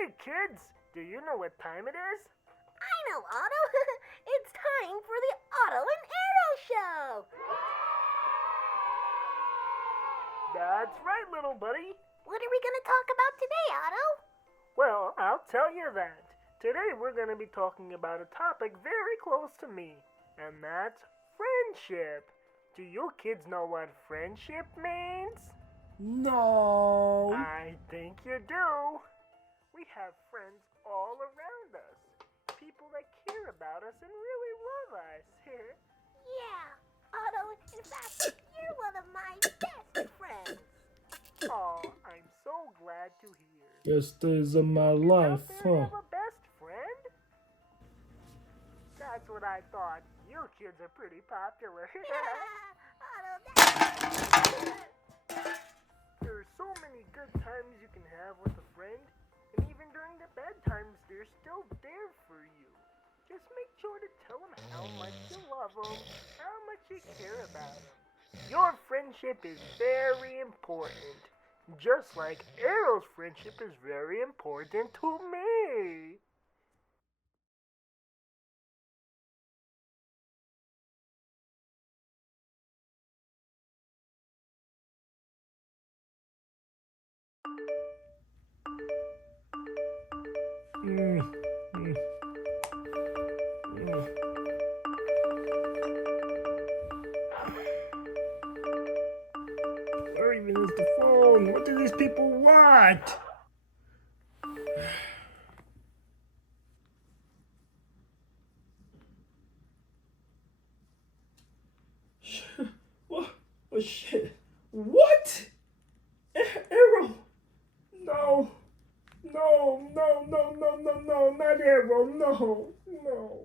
Hey kids, do you know what time it is? I know, Otto. It's time for the Otto and Arrow Show. That's right, little buddy. What are we going to talk about today, Otto? Well, I'll tell you that. Today we're going to be talking about a topic very close to me, and that's friendship. Do you kids know what friendship means? No. I think you do. We have friends all around us. People that care about us and really love us. Yeah, Otto, in fact, you're one of my best friends. Oh, I'm so glad to hear. Best days of my Kids life, out there huh? have a best friend? That's what I thought. You kids are pretty popular. Otto, that's... There are so many good times you can have with a friend, and even during the bad times, they're still there for you. Just make sure to tell them how much you love them, how much you care about them. Your friendship is very important, just like Arrow's friendship is very important to me. Mm, mm, mm. Where even is the phone? What do these people want? What? Oh shit! What? Arrow! No! No! No! No! No! No! No! Not Arrow! No! No!